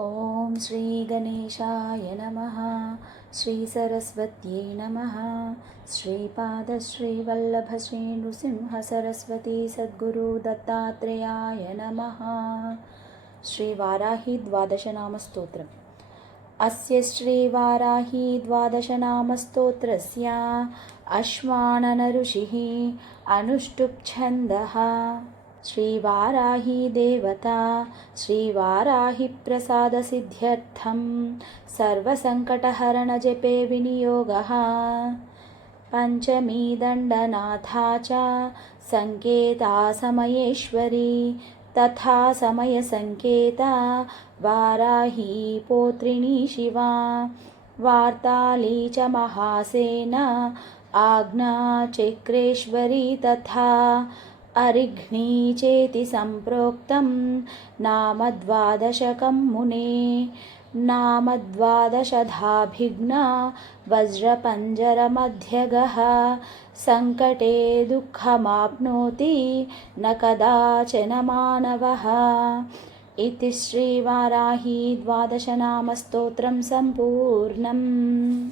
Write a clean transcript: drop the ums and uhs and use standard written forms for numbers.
ॐ श्रीगणेशाय नमः। श्रीसरस्वत्यै नमः। श्रीपादश्रीवल्लभश्रीनृसिंहसरस्वती सद्गुरु दत्तात्रेयाय नमः। श्रीवाराही द्वादशनामस्तोत्रम्। अस्य श्रीवाराही द्वादशनामस्तोत्रस्य अश्वाननऋषिः अनुष्टुप् छन्दः। श्रीवाराही देवता श्रीवाराही प्रसादसिद्ध्यर्थं सर्वसङ्कटहरणजपे विनियोगः। पञ्चमी दण्डनाथा च संकेता समयेश्वरी तथा समयसंकेता वाराही पौत्रिणी शिवा। वार्ताली च महासेना आज्ञा चक्रेश्वरी तथा अरिघ्नी चेति सम्प्रोक्तं नाम द्वादशकं मुने। नाम द्वादशधाभिघ्ना वज्रपञ्जरमध्यगः। सङ्कटे दुःखमाप्नोति न कदाचन मानवः। इति श्रीवाराही द्वादशनामस्तोत्रं सम्पूर्णम्।